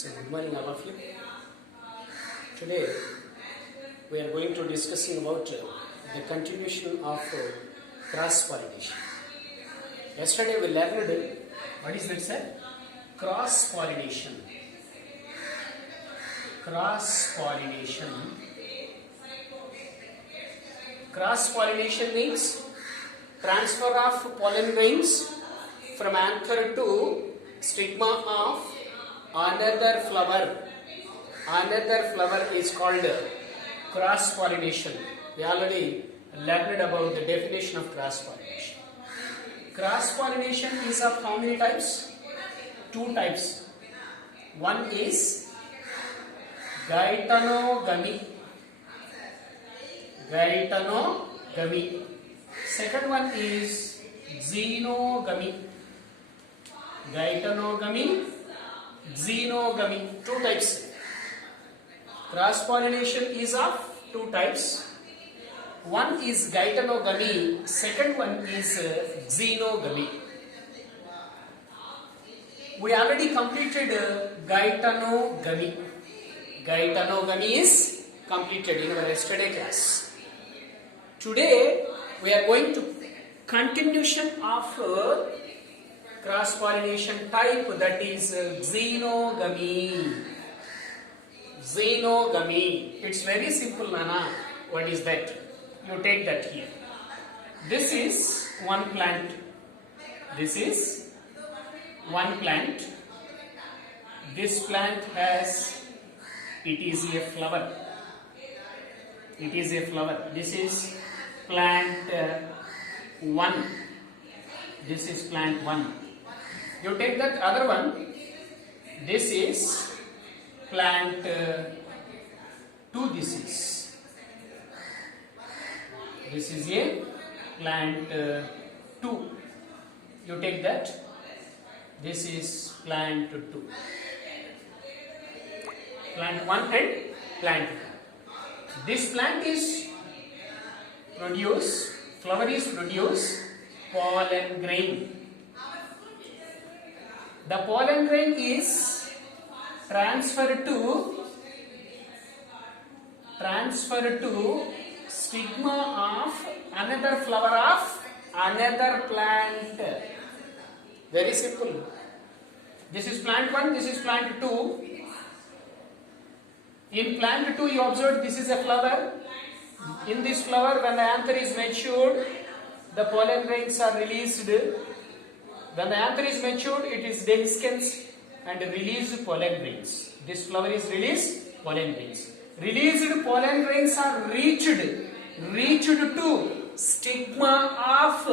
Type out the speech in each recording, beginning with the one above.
So good morning all of you. Today we are going to discussing about the continuation of cross pollination. Yesterday we learned what is that, sir? Cross pollination. Cross pollination. Cross pollination means transfer of pollen grains from anther to stigma of another flower. Another flower is called cross pollination. We already learned about the definition of cross pollination. Cross pollination is of how many types? Two types. One is geitonogamy. Geitonogamy. Second one is xenogamy. Geitonogamy, xenogamy. Two types. Cross pollination is of two types. One is geitonogamy, second one is xenogamy. We already completed geitonogamy. Geitonogamy is completed in our yesterday class. Today we are going to continuation of cross pollination type, that is xenogamy. Xenogamy. It's very simple, Nana. What is that? You take that here. This is one plant. This is one plant. This plant has, it is a flower. It is a flower. This is plant 1. This is plant 1. You take that other one. This is plant 2. This is a plant 2. You take that. This is plant 2. Plant 1 and plant 2. This plant is produce, flower is produce pollen grain. The pollen grain is transferred to stigma of another flower of another plant. Very simple. This is plant 1, this is plant 2. In plant 2 you observe this is a flower. In this flower, when the anther is matured, the pollen grains are released. When the anther is matured, it is dehiscence and released pollen grains. This flower is released pollen grains. Released pollen grains are reached to stigma of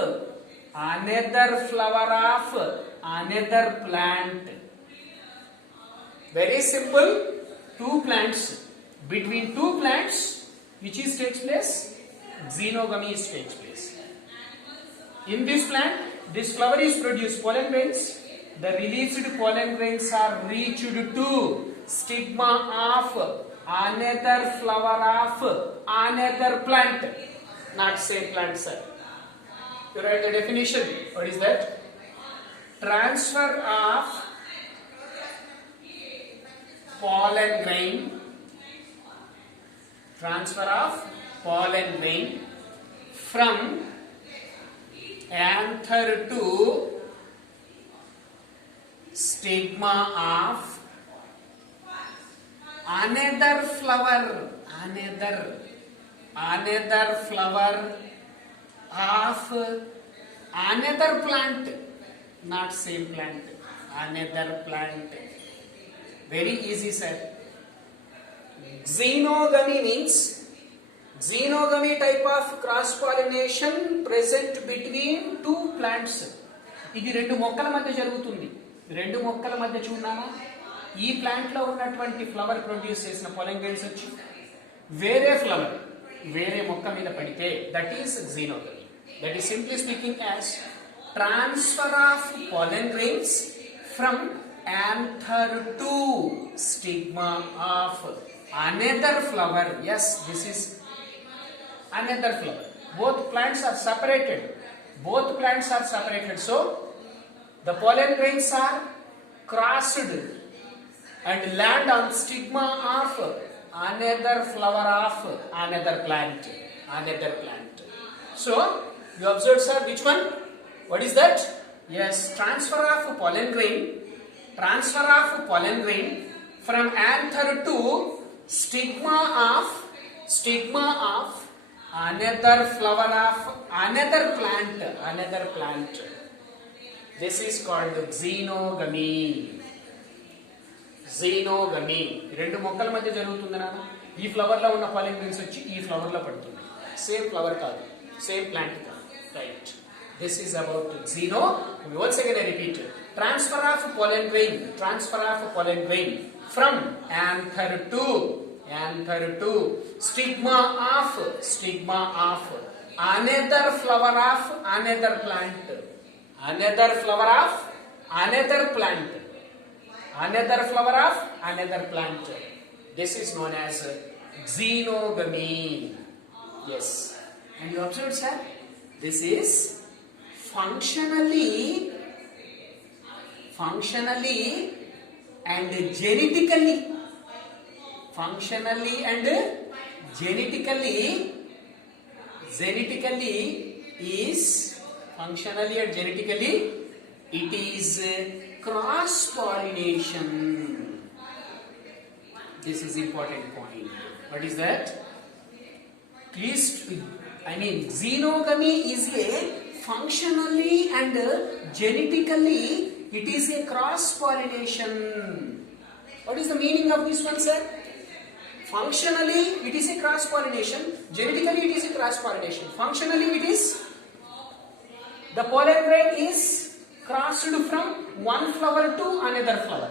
another flower of another plant. Very simple. Two plants. Between two plants, which is takes place? Xenogamy takes place. In this plant, this flower is produced pollen grains. The released pollen grains are reached to stigma of another flower of another plant. Not same plant, sir. You write the definition. What is that? Transfer of pollen grain. Transfer of pollen grain from anther to stigma of another flower. Another flower of another plant. Not same plant. Another plant. Very easy, sir. Xenogamy means xenogamy type of cross pollination present between two plants. ఇది రెండు మొక్కల మధ్య జరుగుతుంది. రెండు మొక్కల మధ్య చూడనామా, ఈ plant లో ఉన్నటువంటి ఫ్లవర్ ప్రొడ్యూస్ చేసిన pollen grains వచ్చి వేరే ఫ్లవర్ వేరే మొక్క మీద పడితే that is xenogamy. That is simply speaking as transfer of pollen grains from anther to stigma of another flower. Yes, this is another flower. Both plants are separated. So the pollen grains are crossed and land on stigma of another flower of another plant. So you observe, sir, which one? What is that? Yes, transfer of pollen grain from anther to stigma of another flower of another plant. This is called xenogamy. రెండు మొక్కల మధ్య జరుగుతుంది నాన్న. ఈ flower లో ఉన్న pollen grains వచ్చి ఈ ఫ్లవర్ లో పడుతుంది. సేమ్ ఫ్లవర్ కాదు, సేమ్ ప్లాంట్ కాదు. Right. This is about xeno. Once again I repeat. Transfer of pollen grain from anther to stigma of another flower of another plant. Another flower of another plant. This is known as xenogamy. Yes. And you observe, sir, this is functionally and genetically it is cross pollination. This is important point. What is that? Please, xenogamy is a functionally and genetically it is a cross pollination. What is the meaning of this one, sir? Functionally it is a cross pollination, genetically it is a cross pollination. Functionally it is the pollen grain is crossed from one flower to another flower.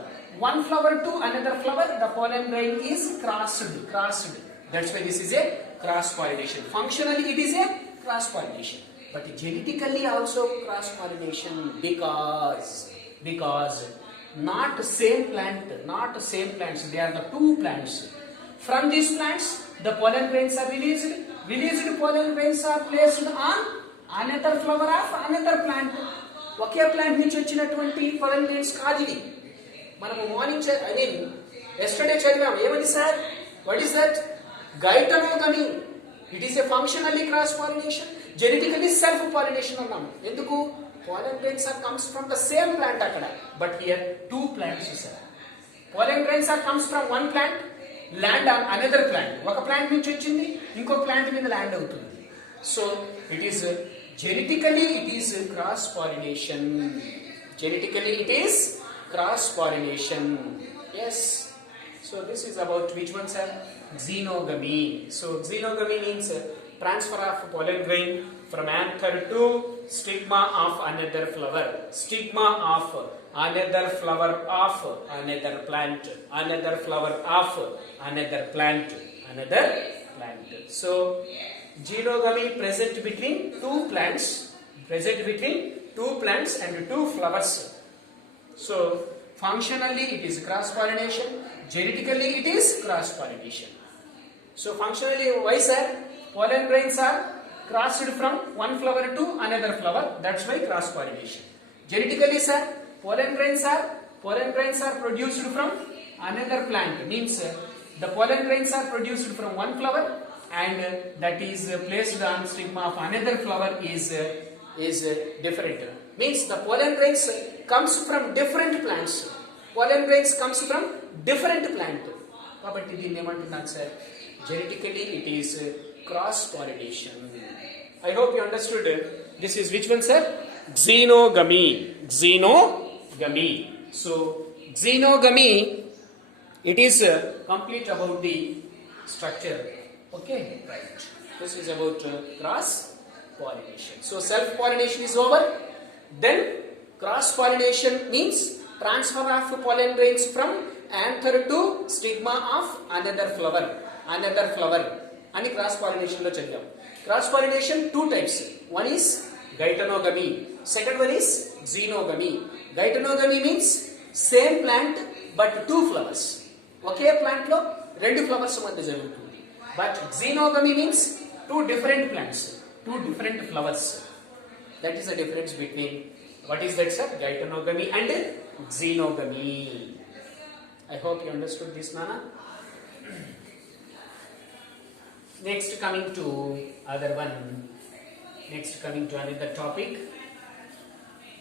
The pollen grain is crossed. That's why this is a cross pollination. Functionally it is a cross pollination, but genetically also cross pollination because not same plants, they are the two plants. From these plants the pollen grains are released. Pollen grains are placed on another flower of another plant. Okay plant నుంచి వచ్చినటువంటి pollen grains కాదు ఇది. మనము morning yesterday చదివాం. ఏమని sir? What is that? Geitonogamy. It is a functionally cross pollination, genetically self pollination అన్నాము. ఎందుకు? pollen grains are comes from the same plant అక్కడ, but here two plants sir. pollen grains are comes from one plant, land on another plant. ఒక plant నుంచి వచ్చింది ఇంకో plant మీద land అవుతుంది. So it is genetically it is cross pollination. Yes. So this is about which one, sir? Xenogamy. So xenogamy means transfer of pollen grain from anther to stigma of another flower of another plant. So xenogamy present between two plants and two flowers. So functionally it is cross pollination, genetically it is cross pollination. So functionally, why, sir? Pollen grains are crossed from one flower to another flower, that's why cross pollination. Genetically, sir, pollen grains are produced from another plant, means the pollen grains are produced from one flower and that is placed on stigma of another flower is different. Means the pollen grains comes from different plants. కాబట్టి దీన్ని ఏమంటున్నాను sir? Genetically it is cross pollination. I hope you understood. This is which one, sir? Xenogamy. So xenogamy, it is complete about the structure. Okay, right. This is about cross pollination. So self pollination is over. Then cross pollination means transfer of pollen grains from anther to stigma of another flower అని cross pollination లో చదివాం. Cross pollination two types. One is geitonogamy, second one is xenogamy. Geitonogamy means same plant but two flowers. ఒకే plant లో రెండు flowers మధ్య జరుగుతుంది. But xenogamy means two different plants, two different flowers. That is the difference between what is that, sir? Geitonogamy and xenogamy. I hope you understood this, Nana. Next coming to another topic,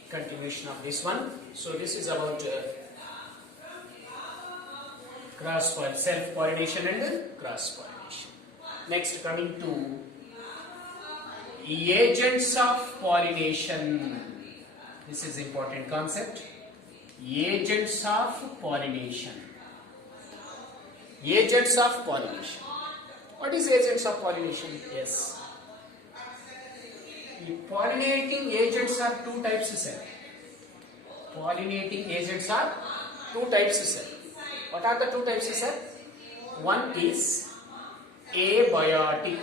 continuation of this one. So this is about self-pollination and cross-pollination. Next coming to agents of pollination. This is important concept. Agents of pollination. Agents of pollination. What is agents of pollination? Yes. The pollinating agents are two types, sir. Pollinating agents are two types, sir. What are the two types, sir? One is abiotic.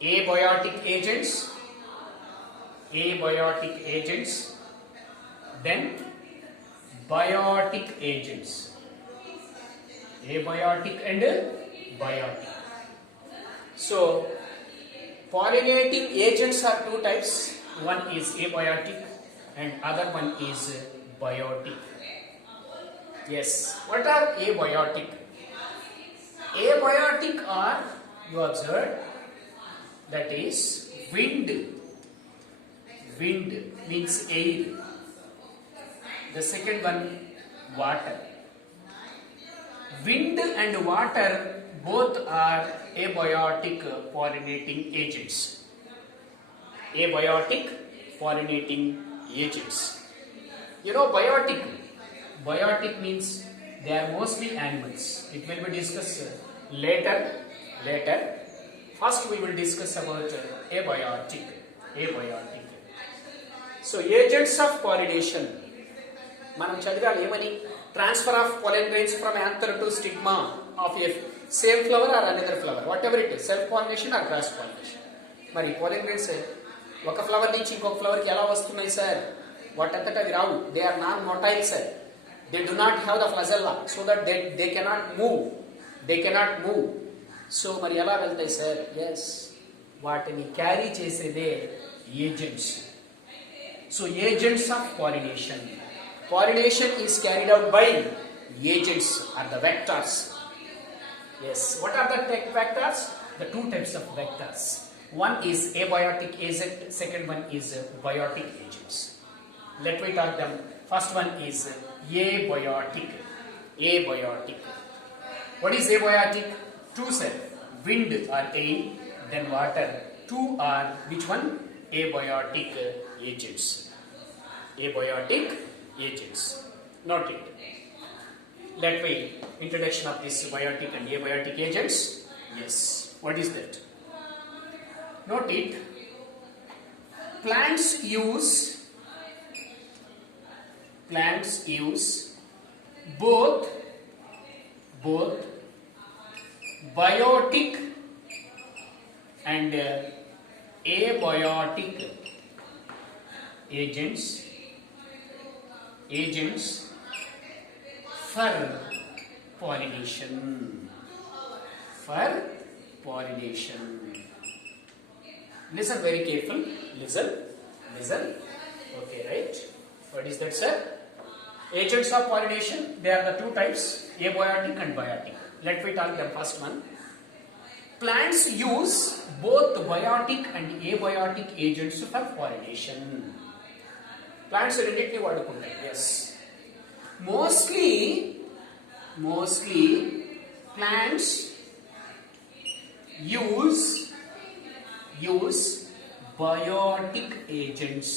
Abiotic agents. Abiotic agents. Then biotic agents. Abiotic and biotic. So pollinating agents are two types. One is abiotic and other one is biotic. Yes. What are abiotic? Abiotic are, you observed, that is wind. Wind means air. The second one, water. Wind and water both are abiotic pollinating agents. Abiotic pollinating agents. You know, biotic means they are mostly animals. It will be discussed later. First we will discuss about abiotic. So agents of pollination. మనం చదివాం ఏమని? Transfer of pollen grains from anther to stigma of a same flower or another flower, whatever it is, self pollination or cross pollination. మరి pollen grains ఒక flower నుంచి ఇంకొక flower కి ఎలా వస్తున్నాయి సార్? వాటంతట అవి రావు. They are non motile sir. They do not have the flagella, so that they cannot move. So మరి ఎలా వెళ్తాయి సార్? ఎస్, వాటిని క్యారీ చేసేదే agents. So agents of pollination. Pollination is carried out by agents or the vectors. Yes. What are the vectors? The two types of vectors. One is abiotic agent, second one is biotic agents. Let me talk them. First one is abiotic. Abiotic. What is abiotic? Two sir. Wind or air, then water. Two are which one? Abiotic agents. Abiotic agents. Note it. Let me introduction of this biotic and abiotic agents. Yes. What is that? Note it. Plants use both biotic and abiotic agents for pollination. Listen very careful. Listen. Okay, right? What is that, sir? Agents of pollination, they are the two types, abiotic and biotic. Let me talk the first one. Plants use both biotic and abiotic agents for pollination. Plants రెండింటిని వాడుకుంటాయి. Yes. Mostly plants use biotic agents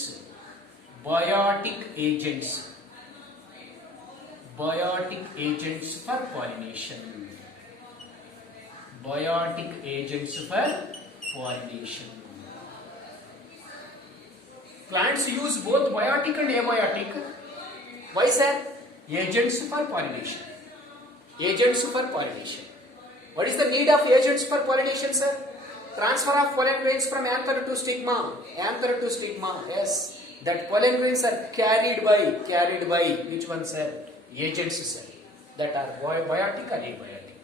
for pollination. Plants use both biotic and abiotic. Why, sir? Agents for pollination. What is the need of agents for pollination, sir? Transfer of pollen grains from anther to stigma. Yes. That pollen grains are carried by which one, sir? Agents, sir. That are biotic or abiotic.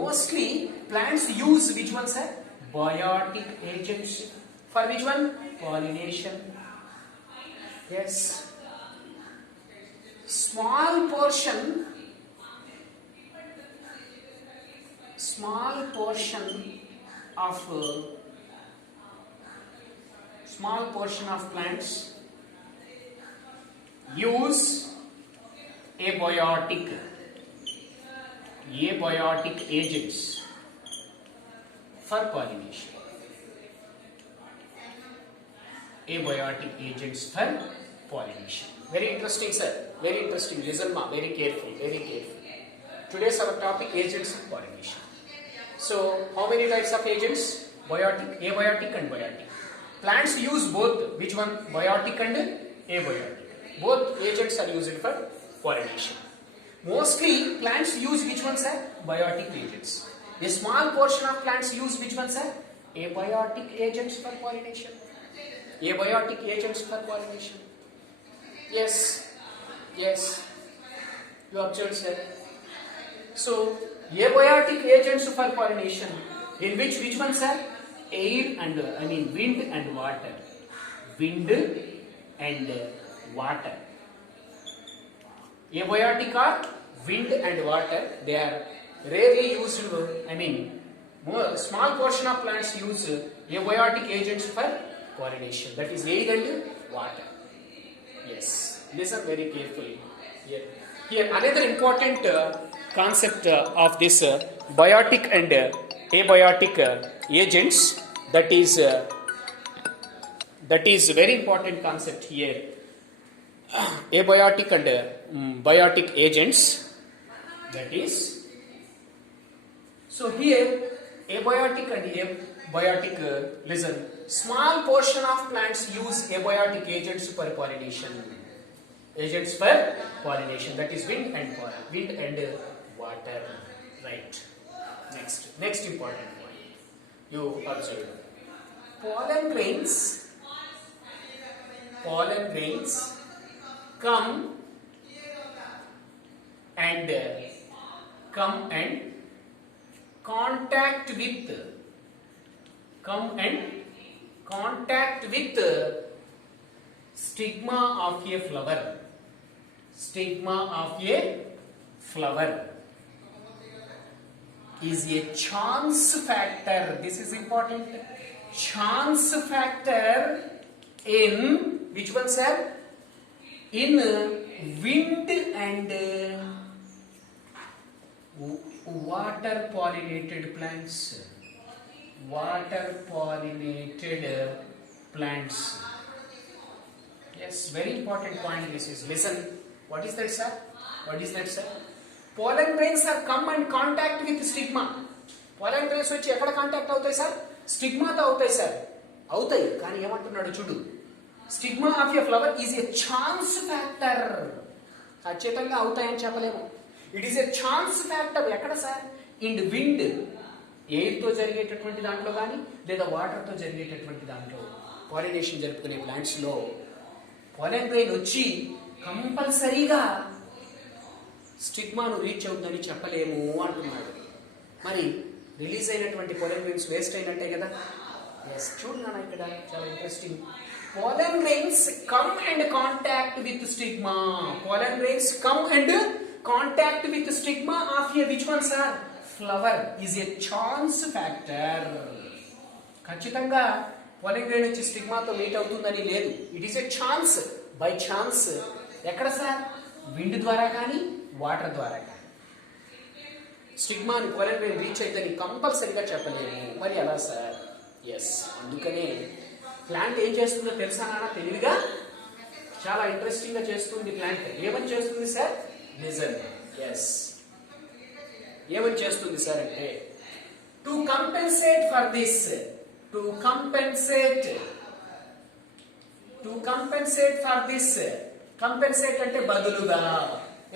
Mostly plants use which one, sir? Biotic agents. For which one? Pollination. Yes. small portion of plants use abiotic agents for pollination. Abiotic agents for pollination. Very interesting, sir. Very interesting. Listen, ma. Very careful. Very careful. Today's our topic: agents of pollination. So, how many types of agents? Biotic, abiotic, and biotic. Plants use both. Which one? Biotic and abiotic. Both agents are used for pollination. Mostly, plants use which ones, sir? Biotic agents. A small portion of plants use which ones, sir? Abiotic agents for pollination. Abiotic agents for pollination. Yes. You observed, sir. So, abiotic agents for pollination, in which ones are air and wind and water. Wind and water. Abiotic are wind and water. They are rarely used. Small portion of plants use abiotic agents for pollination. That is air and water. Yes. Listen very carefully. Here another important concept of this biotic and abiotic agents, that is very important concept here. Abiotic and biotic agents, that is, so here abiotic and abiotic, listen, small portion of plants use abiotic agents for pollination. That is wind and water. Right. Next important point. You observe. Pollen grains come and contact with stigma of a flower. Is a chance factor. This is important. Chance factor in which one, sir? In wind and water pollinated plants. Yes, very important point this is. Listen, what is that, sir? Pollen grains are come and contact with stigma. Pollen grains వచ్చి ఎక్కడ contact అవుతాయి sir? స్టిగ్మాతో అవుతాయి sir. అవుతాయి, కానీ ఏమంటున్నాడు చూడు. Stigma of a flower is a chance factor. ఖచ్చితంగా అవుతాయని చెప్పలేము. It is a chance factor. ఎక్కడ సార్? ఇన్ విండ్, ఎయిర్ తో జరిగేటటువంటి దాంట్లో కానీ లేదా వాటర్ తో జరిగేటటువంటి దాంట్లో పాలినేషన్ జరుపుకునే ప్లాంట్స్ లో pollen grain వచ్చి కంపల్సరీగా స్టిగ్మాను రీచ్ అవుతుందని చెప్పలేము అంటున్నాడు. మరి రిలీజ్ అయినటువంటి pollen grains వేస్ట్ అయినట్టే కదా. ఎస్, చూడన్నా ఇక్కడ చాలా interesting. pollen grains come and contact with stigma. Pollen grains come and contact with stigma of a which ones are flower is a chance factor. ఖచ్చితంగా pollen grain వచ్చి స్టిగ్మాతో meet అవుతుందని లేదు. It is a chance, by chance. ఎక్కడ sir? Wind ద్వారా కానీ water ద్వారా కానీ స్టిగ్మాని pollen grain reach అయితేని కంపల్సరీగా చెప్పలేము. మరి ఎలా సార్? ఎస్, అందుకనే ప్లాంట్ ఏం చేస్తుందో తెలుసా నాన్న? తెలివిగా చాలా ఇంట్రెస్టింగ్ గా చేస్తుంది ప్లాంట్. ఏమని చేస్తుంది సార్? లిజన్. ఎస్, ఏమని చేస్తుంది సార్ అంటే, to compensate for this, to compensate for this. Compensate అంటే బదులుగా.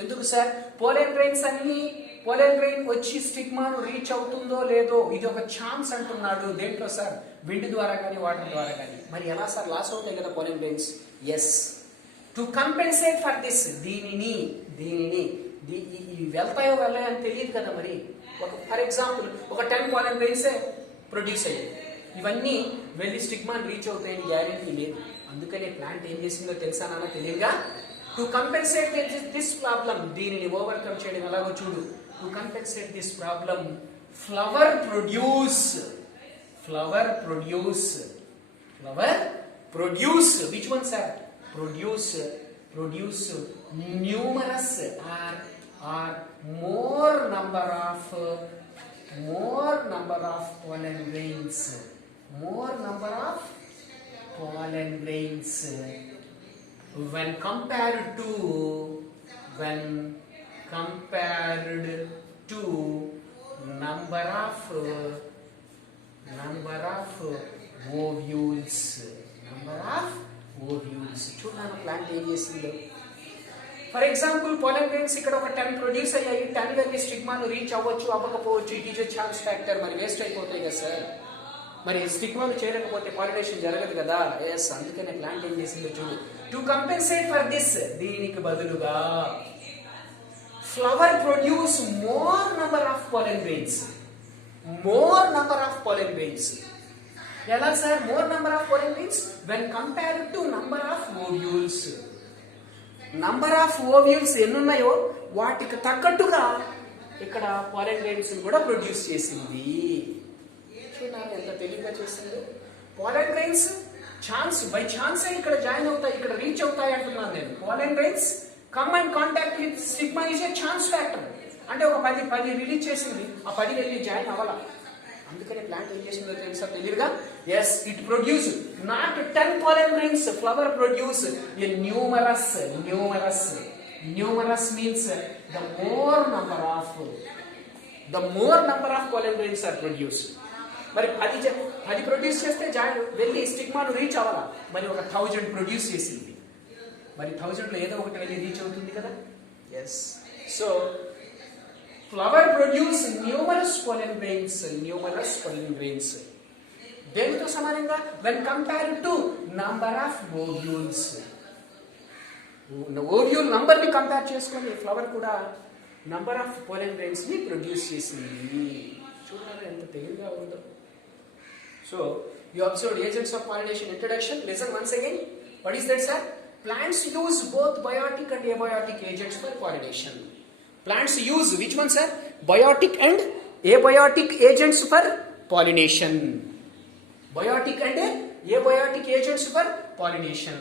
ఎందుకు సార్? pollen grains అన్ని pollen grain వచ్చి స్టిగ్మాను రీచ్ అవుతుందో లేదో ఇది ఒక ఛాన్స్ అంటున్నాడు. దేంట్లో సార్? విండ్ ద్వారా కానీ వాటర్ ద్వారా కానీ. మరి ఎలా సార్? లాస్ అవుతాయి కదా pollen grains. Yes, to compensate for this. దీనిని వెళ్తాయో వెళ్ళాయో అని తెలియదు కదా. మరి ఫర్ ఎగ్జాంపుల్ ఒక 10 pollen grains ప్రొడ్యూస్ అయ్యాయి. ఇవన్నీ వెళ్ళి స్టిగ్మాన్ రీచ్ అవుతాయని గ్యారెంటీ లేదు. అందుకనే ప్లాంట్ ఏం చేసిందో తెలుసా నాన్న? తెలివిగా టు కంపెన్సేట్ దిస్ ప్రాబ్లం, దీనిని ఓవర్కమ్ చేయడం ఎలాగో చూడు. To compensate this problem, flower produce which one sir? Produce numerous or more number of pollen grains, when compared to number of ovules. చూడండి ప్లాంట్ ఏం చేసిందో. ఫర్ ఎగ్జాంపుల్ పోలెన్ గ్రెయిన్స్ ఇక్కడ ఒక 10 produce అయ్యాయి. 10 వెళ్ళి స్టిగ్మాను రీచ్ అవ్వచ్చు, అవ్వకపోవచ్చు. It is chance factor. మరి వేస్ట్ అయిపోతాయి కదా సార్. మరి స్టిగ్మాను చేరకపోతే పాలినేషన్ జరగదు కదా. ఎస్, అందుకనే ప్లాంట్ ఏం చేసిందో చూడు. టు కంపెన్సేట్ ఫర్ దిస్, దీనికి బదులుగా flower produce more number of pollen grains. ఎలా sir more number of pollen grains? When compared to number of ovules. Number of ovules ఎన్నున్నాయో వాటికి తగ్గట్టుగా ఇక్కడ పోలెన్ గ్రెయిన్స్ కూడా ప్రొడ్యూస్ చేసింది. చూడాలి ఎంత తెలివిగా చేసింది. పోలెన్ గ్రెయిన్స్ బై ఛాన్స్ ఇక్కడ జాయిన్ అవుతాయి, ఇక్కడ రీచ్ అవుతాయి అంటున్నాను నేను. Pollen grains come and contact with stigma is a chance factor. అంటే ఒక 10 రిలీజ్ చేసింది, ఆ 10 వెళ్ళి జాయిన్ అవ్వాల. అందుకని ప్లాంట్ ఏం చేసిందో తెలుసా తెలియదుగా. Yes, it produce not 10 pollen grains. Flower produce a numerous means the more number of pollen grains are produced. మరి 10 ప్రొడ్యూస్ చేస్తే వెళ్ళి స్టిగ్మాను రీచ్ అవ్వాలా. మరి ఒక 1000 ప్రొడ్యూస్ చేసింది. మరి 1000 లో ఏదో ఒకటి వెళ్ళి రీచ్ అవుతుంది కదా. Yes, so flower produce numerous pollen grains. దేనితో సమానంగా? When compared to number of ovules. Ovule number ని కంపేర్ చేసుకొని ఫ్లవర్ కూడా నంబర్ ఆఫ్ pollen grains ని ప్రొడ్యూస్ చేసింది. చూడాలి ఎంత తెలివిగా ఉందో. So you observed agents of pollination introduction. Listen once again. What is that, sir? Plants use both biotic and abiotic agents for pollination. Plants use which one, sir? Biotic and abiotic agents for pollination. Biotic and abiotic agents for pollination.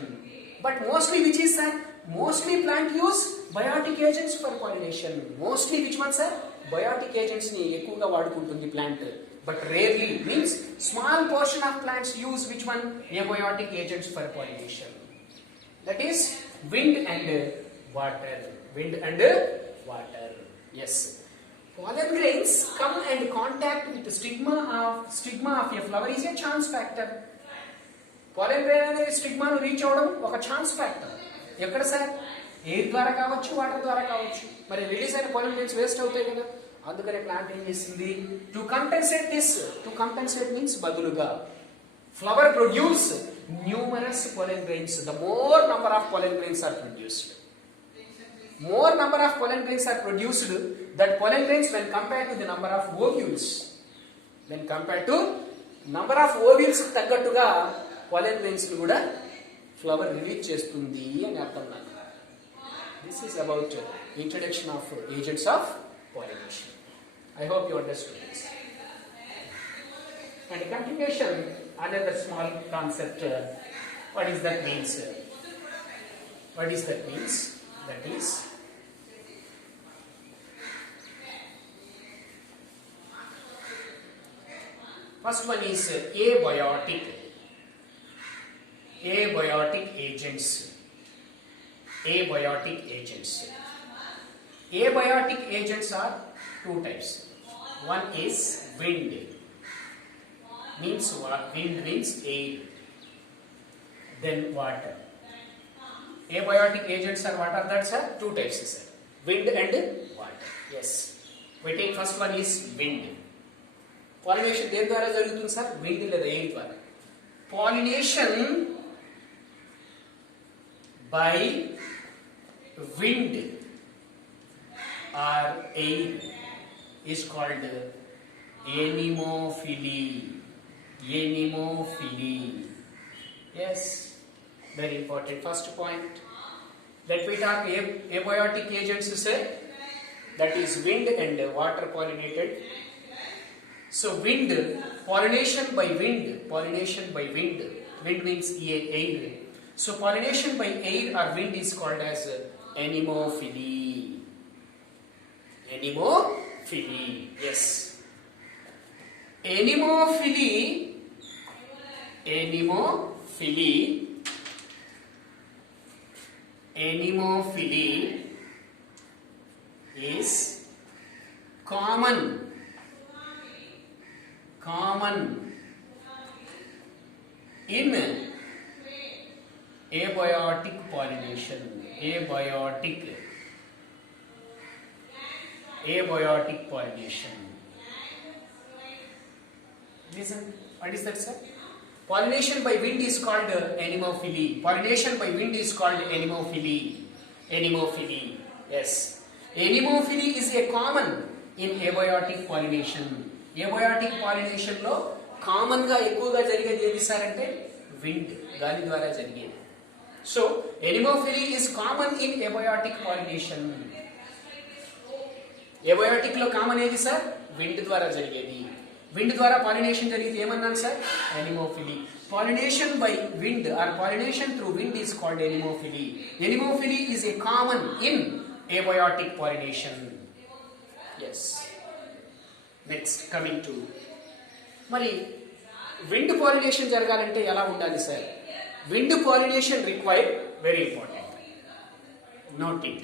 But mostly which is, sir? Mostly plant use biotic agents for pollination. Mostly which one, sir? Biotic agents ni ఎక్కువగా వాడుకుంటుంది plant. But rarely means small portion of plants use which one? Abiotic agents for pollination. That is wind and water. Yes. Pollen grains come and contact with the stigma of a flower is a chance factor. Pollen grain అనేది స్టిగ్మాను reach అవడం ఒక chance factor. ఎక్కడ sir? Air ద్వారా కావచ్చు, water ద్వారా కావచ్చు. మరి release అయిన pollen grains వేస్ట్ అవుతాయి కదా. అందుకనే ప్లాంట్ ఏం చేసింది? టు కంపెన్సేట్ మీన్స్ బదులుగా. Flower produce numerous pollen grains. The more number of pollen grains are produced. More number of pollen grains are produced. That pollen grains when compared to the number of ovules. తగ్గట్టుగా pollen grains ని కూడా flower release చేస్తుంది అని అర్థం నాకు. This is about introduction of agents of pollination. I hope you understood this. And continuation, another small concept. What is that means? That is first one is abiotic agents. Abiotic agents are two types. One is wind, means wind means air. Then water. Abiotic agents are what are that, sir? Two types, sir. Wind and water. Yes. We take first one is wind. Pollination దేని ద్వారా జరుగుతుంది sir? wind లేదా air ద్వారా. Pollination by wind or air is called anemophily. Yes, very important. First point, Let me talk abiotic agents, sir. That is wind and water pollinated. So wind, pollination by wind. Wind means air. So pollination by air or wind is called as anemophily. Yes. Anemophily is common in abiotic pollination. Listen, what is that, sir? Pollination by wind is called anemophily. Anemophily. Yes. Anemophily is a common in abiotic pollination. Abiotic pollination లో common గా ఎక్కువగా జరిగేది ఏది sir అంటే wind, గాలి ద్వారా జరిగేది. So anemophily is common in abiotic pollination. abiotic లో కామన్ ఏది సార్? విండ్ ద్వారా జరిగేది. విండ్ ద్వారా పాలినేషన్ జరిగితే ఏమన్నాను sir? anemophily. Pollination by wind or pollination through wind is called anemophily. Anemophily is a common in abiotic pollination. Yes. Next, coming to మరి wind pollination జరగాలంటే ఎలా ఉండాలి sir? Wind pollination require, very important, note it.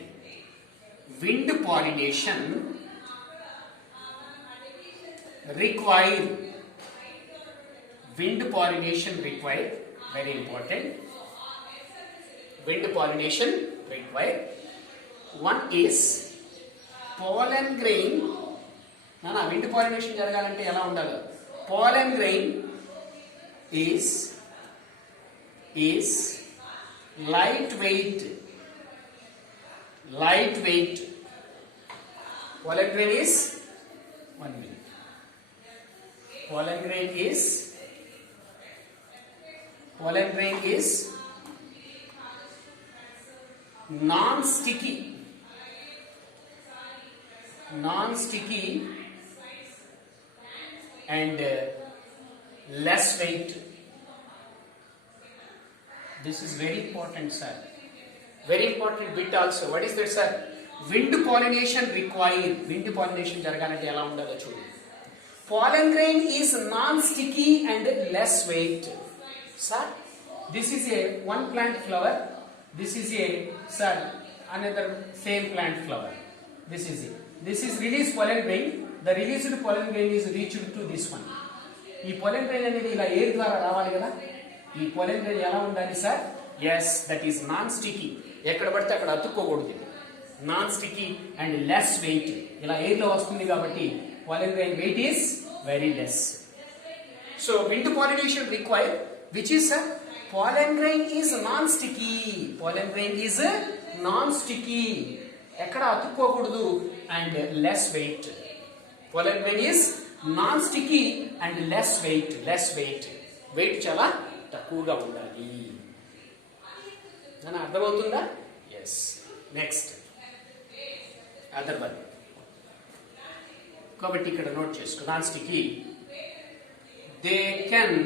Wind pollination require, very important. Wind pollination require, one is pollen grain. Wind pollination జరగాలంటే ఎలా ఉండాలి? Pollen grain is lightweight. Pollen grain is, 1 minute. Pollen grain is non-sticky and less weight. This is very important, sir. Very important bit also. What is that, sir? Wind pollination require. Wind pollination జరగాలంటే ఎలా ఉండాలో చూడండి. Pollen grain is non-sticky and less weight. Sir, this is a one plant flower. This is a, sir, another same plant flower. This is it. This is released pollen grain. The released pollen grain is reached to this one. ఈ pollen grain అనేది ఇలా air ద్వారా రావాలి కదా. ఈ pollen grain ఎలా ఉండాలి sir? Yes, that is non-sticky. ఎక్కడ పడితే అక్కడ అతుక్కోకూడదు. Non-sticky and less weight. ఇలా ఎయిర్ లో వస్తుంది కాబట్టి pollen grain weight is very less. So wind pollination require, which is sir? Pollen grain is non-sticky. ఎక్కడ అతుక్కోకూడదు and less weight. Pollen grain is non-sticky and less weight. Weight చాలా తక్కువగా ఉండాలి. నన్ను అర్థమవుతుందా? ఎస్. Next other one. కాబట్టి ఇక్కడ note చేసుకో. Non sticky, they can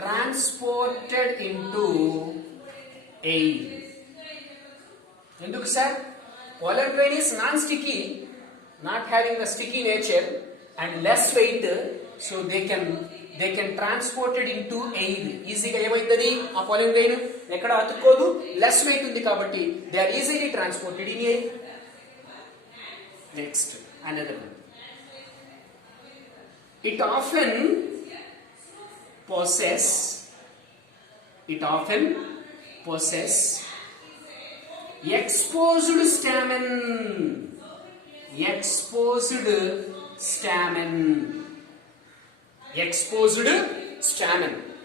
transported into air. ఎందుకు sir? Pollen grain is non-sticky, not having the sticky nature and less weight, so they can transported into air. ఈజీగా ఏమైంది? ఆ pollen grain ఎక్కడ అతుక్కోదు, less weight ఉంది కాబట్టి they are easily transported in air. Next, another one. It often possess exposed stamen.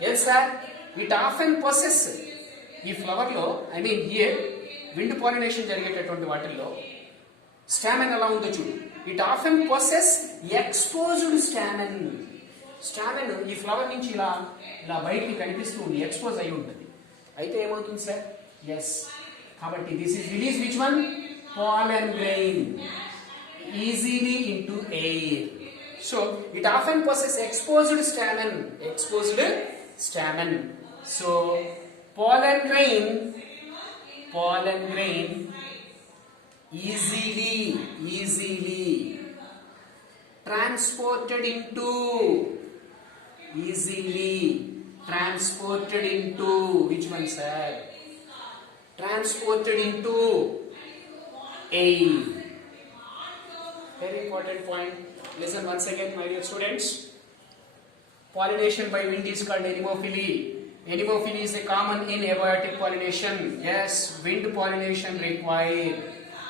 Yes sir, it often possess. ఈ flower లో, I mean here wind pollination జరిగేటటువంటి వాటిల్లో స్టామెన్ ఎలా ఉందో చూడు. It often possess exposed stamen. స్టామెన్ ఈ ఫ్లవర్ నుంచి ఇలా బయటికి కనిపిస్తూ ఉంది, ఎక్స్పోజ్ అయి ఉంటుంది. అయితే ఏమవుతుంది సార్? ఎస్. కాబట్టి this is release which one? pollen grain easily into air. So it often possesses exposed stamen. So pollen grain easily transported into which one, sir? Transported into air. Very important point. Listen once again, my dear students. Pollination by wind is called anemophily. Anemophily is a common in abiotic pollination. Yes, wind pollination required.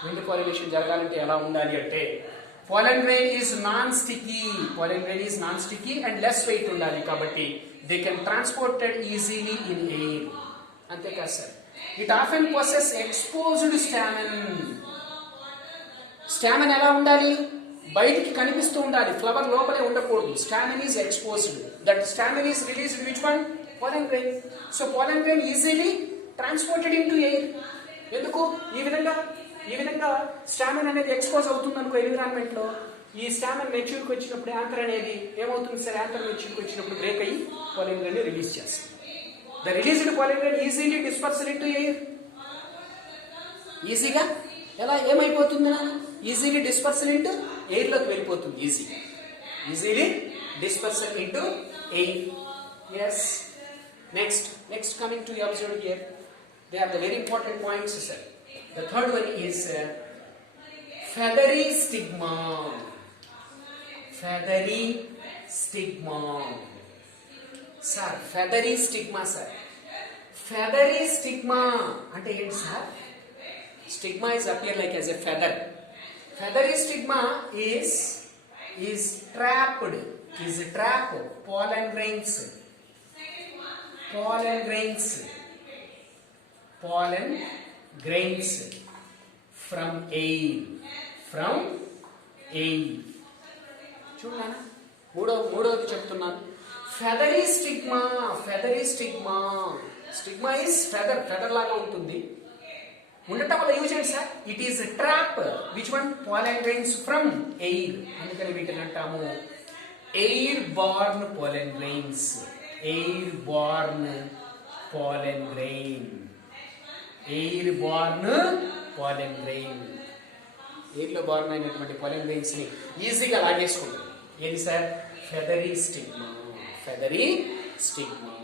Wind pollination జరగాలంటే ఎలా ఉండాలి అంటే pollen grain is non-sticky and less weight ఉండాలి కాబట్టి they can transported easily in air. అంతే కదా sir? It often possesses exposed stamen ఎలా ఉండాలి? బయటికి కనిపిస్తూ ఉండాలి, ఫ్లవర్ లోపలే ఉండకూడదు. స్టామెన్ is exposed. That స్టామెన్ is released which one? pollen grain. So pollen grain easily transported into air. ఎందుకు? ఈ విధంగా స్టామెన్ అనేది ఎక్స్పోజ్ అవుతుంది అనుకో ఎన్విరాన్మెంట్ లో. ఈ స్టామెన్ మెచ్యూర్కి వచ్చినప్పుడు యాంకర్ అనేది ఏమవుతుంది సార్? యాంకర్ మెచ్యూర్కి వచ్చినప్పుడు బ్రేక్ అయ్యి pollen grain రిలీజ్ చేస్తుంది. The released pollen grain easily dispersal into air. ఈజీగా ఎలా ఏమైపోతుంది? ఈజీలీ డిస్పర్సల్ ఇంటూ ఎయిర్ లోకి వెళ్ళిపోతుంది. Easily dispersal into air. Yes. Next coming to you observed here, they are the very important points, sir. The third one is feathery stigma. Sir, feathery stigma అంటే ఏంటి sir? Stigma is appear like as a feather. Feathery stigma is trapped. Pollen grains from air. చూడనా? మూడోది చెప్తున్నాను. feathery stigma. Stigma is feather లాగా ఉంటుంది. ఉండటం వల్ల use ఏంటి sir? It is trap which one? pollen grains from air. అందుకని వీటిని అంటాము air born pollen grains. Air born pollen grain. Air లో బార్న్ అయినటువంటి pollen grains ని ఈజీగా లాగేసుకుంటాం. ఏది సార్? feathery stigma.